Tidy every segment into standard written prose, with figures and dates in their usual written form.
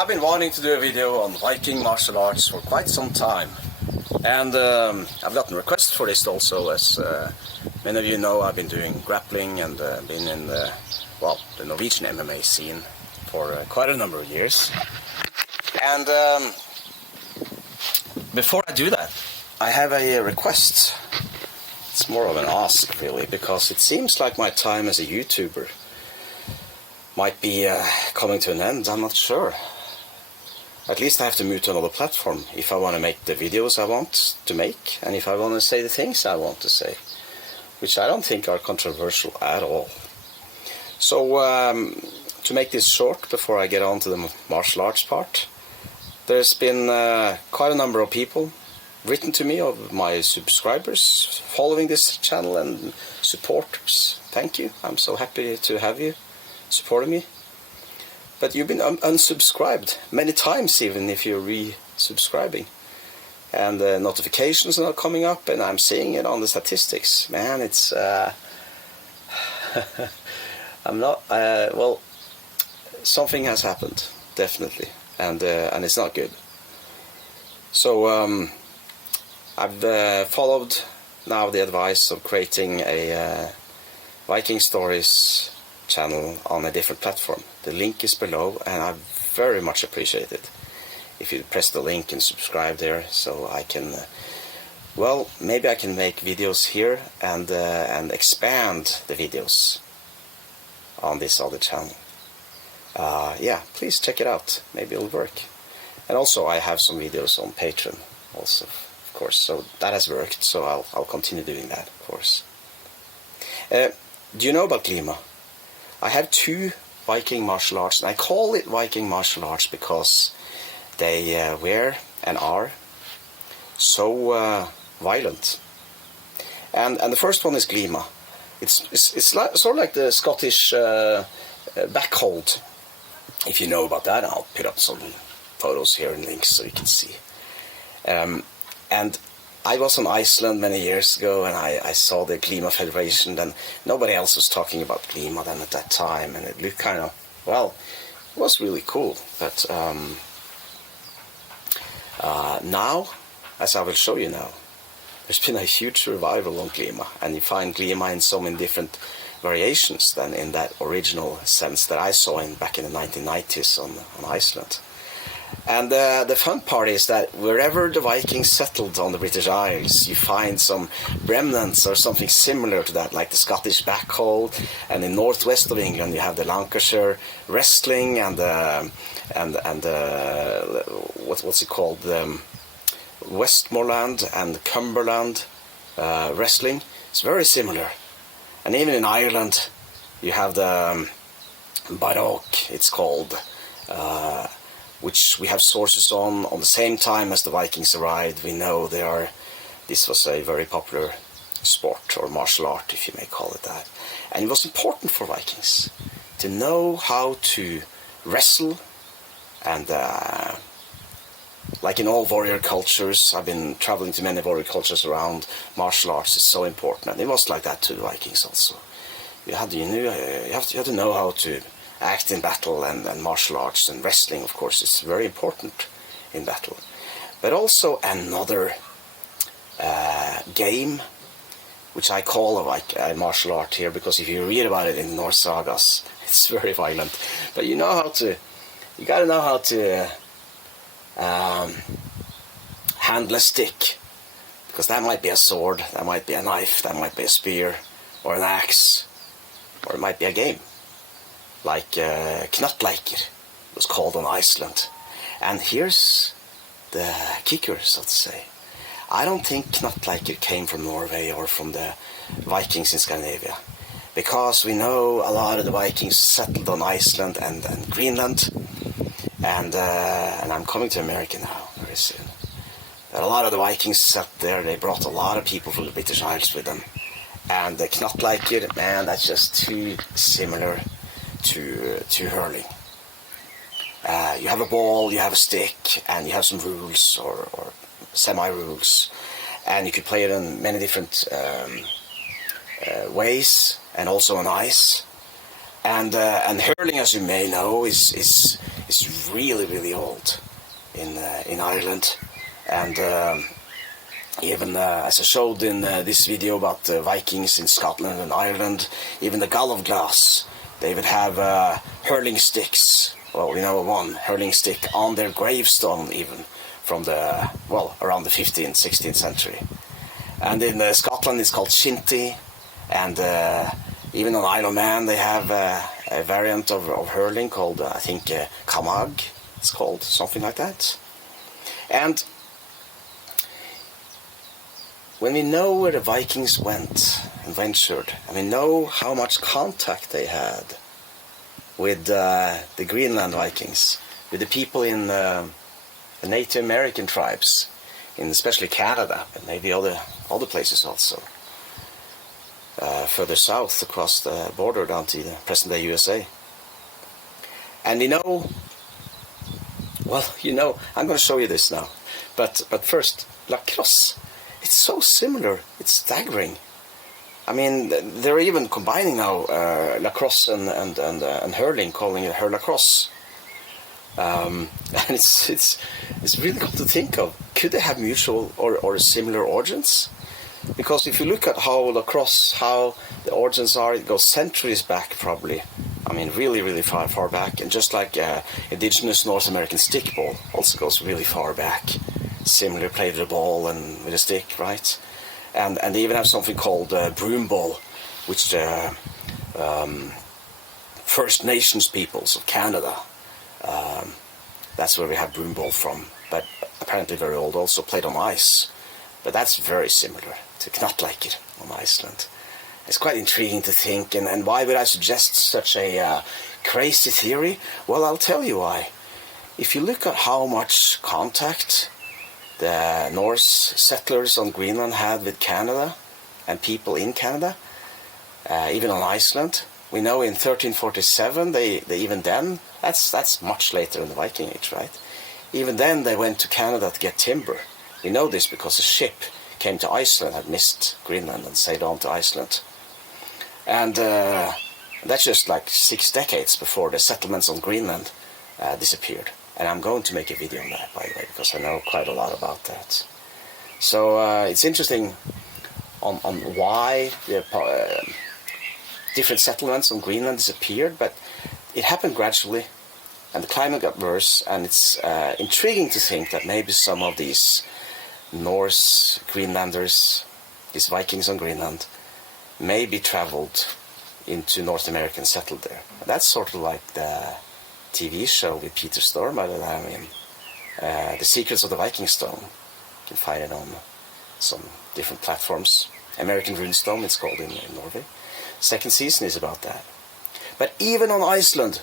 I've been wanting to do a video on Viking martial arts for quite some time, and I've gotten requests for this also. As many of you know, I've been doing grappling and been in the Norwegian MMA scene for quite a number of years. And before I do that, I have a request. It's more of an ask, really, because it seems like my time as a YouTuber might be coming to an end. I'm not sure. At least I have to move to another platform if I want to make the videos I want to make, and if I want to say the things I want to say, which I don't think are controversial at all. So to make this short before I get on to the martial arts part, there's been quite a number of people written to me, of my subscribers following this channel and supporters. Thank you. I'm so happy to have you supporting me. But you've been unsubscribed many times, even if you're resubscribing. And the notifications are not coming up, and I'm seeing it on the statistics. Man, it's... I'm not... well, something has happened, definitely. And it's not good. So I've followed now the advice of creating a Viking Stories channel on a different platform. The link is below, and I very much appreciate it if you press the link and subscribe there, so I can well, maybe I can make videos here and expand the videos on this other channel. Yeah, please check it out. Maybe it'll work. And also I have some videos on Patreon also, of course, so that has worked, so I'll continue doing that, of course. Do you know about GLIMA? I have two Viking martial arts, and I call it Viking martial arts because they were and are so violent. And the first one is GLIMA. It's like, sort of like the Scottish backhold, if you know about that. I'll put up some photos here and links so you can see. And I was on Iceland many years ago, and I saw the GLIMA Federation, and nobody else was talking about GLIMA then at that time, and it looked kind of, well, it was really cool. But now, as I will show you now, there's been a huge revival on GLIMA, and you find GLIMA in so many different variations than in that original sense that I saw back in the 1990s on Iceland. And the fun part is that wherever the Vikings settled on the British Isles, you find some remnants or something similar to that, like the Scottish backhold. And in northwest of England, you have the Lancashire wrestling and what's it called, Westmoreland and Cumberland wrestling. It's very similar. And even in Ireland, you have the Baroque, it's called. Which we have sources on the same time as the Vikings arrived. We know this was a very popular sport, or martial art, if you may call it that. And it was important for Vikings to know how to wrestle, and like in all warrior cultures, I've been traveling to many warrior cultures around, martial arts is so important, and it was like that to the Vikings also. You have to know how to act in battle, and martial arts and wrestling, of course, is very important in battle. But also another game, which I call a martial art here, because if you read about it in Norse sagas, it's very violent. But you gotta know how to handle a stick, because that might be a sword, that might be a knife, that might be a spear, or an axe, or it might be a game. Like KNATTLEIKR was called on Iceland. And here's the kicker, so to say. I don't think KNATTLEIKR came from Norway or from the Vikings in Scandinavia, because we know a lot of the Vikings settled on Iceland and Greenland, and I'm coming to America now very soon. And a lot of the Vikings sat there. They brought a lot of people from the British Isles with them, and the KNATTLEIKR, man, that's just too similar to hurling. You have a ball, you have a stick, and you have some rules or semi-rules, and you could play it in many different ways, and also on ice. And hurling, as you may know, is is really, really old in Ireland. And even as I showed in this video about the Vikings in Scotland and Ireland, even the Gaelic, they would have hurling sticks. Well, we know one hurling stick on their gravestone, even from the, well, around the 15th, 16th century. And in Scotland it's called shinty, and even on Isle of Man they have a variant of hurling called, I think, kamag, it's called, something like that. And when we know where the Vikings went and ventured, and we know how much contact they had with the Greenland Vikings, with the people in the Native American tribes, in especially Canada, but maybe other places also, further south across the border down to the present-day USA. And we know, well, you know, I'm going to show you this now, but first, lacrosse. It's so similar, it's staggering. I mean, they're even combining now lacrosse and hurling, calling it hurlacrosse. And it's really cool to think of. Could they have mutual or similar origins? Because if you look at how lacrosse, how the origins are, it goes centuries back probably. I mean, really, really far back. And just like indigenous North American stickball also goes really far back. Similar, played with a ball and with a stick, right? And they even have something called broom ball, which the First Nations peoples of Canada, that's where we have broom ball from, but apparently very old, also played on ice. But that's very similar to KNATTLEIKR on Iceland. It's quite intriguing to think, and why would I suggest such a crazy theory? Well, I'll tell you why. If you look at how much contact the Norse settlers on Greenland had with Canada and people in Canada, even on Iceland. We know in 1347, they even then, that's much later in the Viking Age, right? Even then they went to Canada to get timber. We know this because a ship came to Iceland, had missed Greenland and sailed on to Iceland. And that's just like 6 decades before the settlements on Greenland disappeared. And I'm going to make a video on that, by the way, because I know quite a lot about that. So it's interesting on why the different settlements on Greenland disappeared, but it happened gradually, and the climate got worse, and it's intriguing to think that maybe some of these Norse Greenlanders, these Vikings on Greenland, maybe traveled into North America and settled there. That's sort of like the TV show with Peter Stormare that I'm in, The Secrets of the Viking Stone. You can find it on some different platforms. American Runestone, it's called in Norway. Second season is about that. But even on Iceland,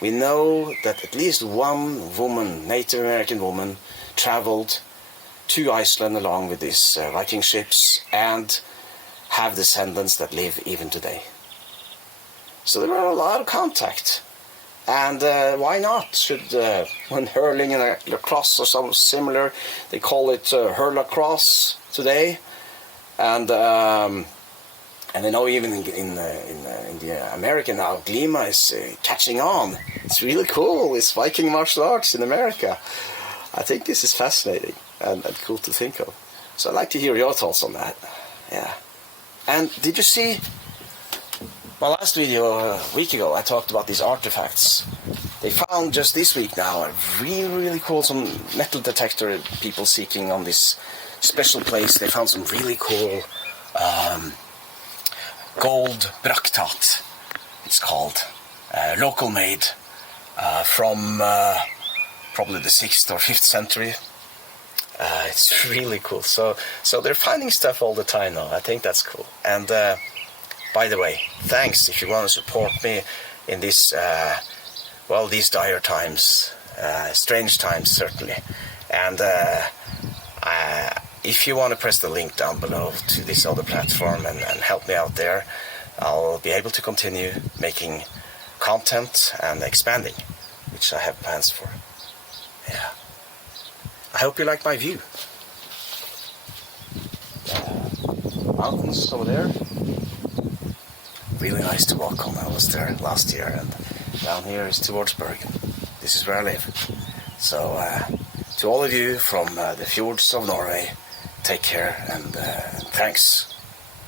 we know that at least one woman, Native American woman, traveled to Iceland along with these Viking ships and have descendants that live even today. So there are a lot of contact. And why not? Should when hurling and lacrosse or something similar, they call it hurlacrosse today, and I know even in the American now, GLIMA is catching on. It's really cool. It's Viking martial arts in America. I think this is fascinating and cool to think of. So I'd like to hear your thoughts on that. Yeah. And did you see my last video a week ago? I talked about these artifacts. They found just this week now a really cool, some metal detector people seeking on this special place. They found some really cool gold braktat, it's called, local made, from probably the 6th or 5th century. It's really cool. So they're finding stuff all the time now. I think that's cool. And by the way, thanks if you want to support me in this, well, these dire times, strange times certainly. And if you want to press the link down below to this other platform and help me out there, I'll be able to continue making content and expanding, which I have plans for. Yeah. I hope you like my view. Mountains over there. Really nice to walk on. I was there last year, and down here is towards Bergen. This is where I live. So to all of you from the fjords of Norway, take care and thanks.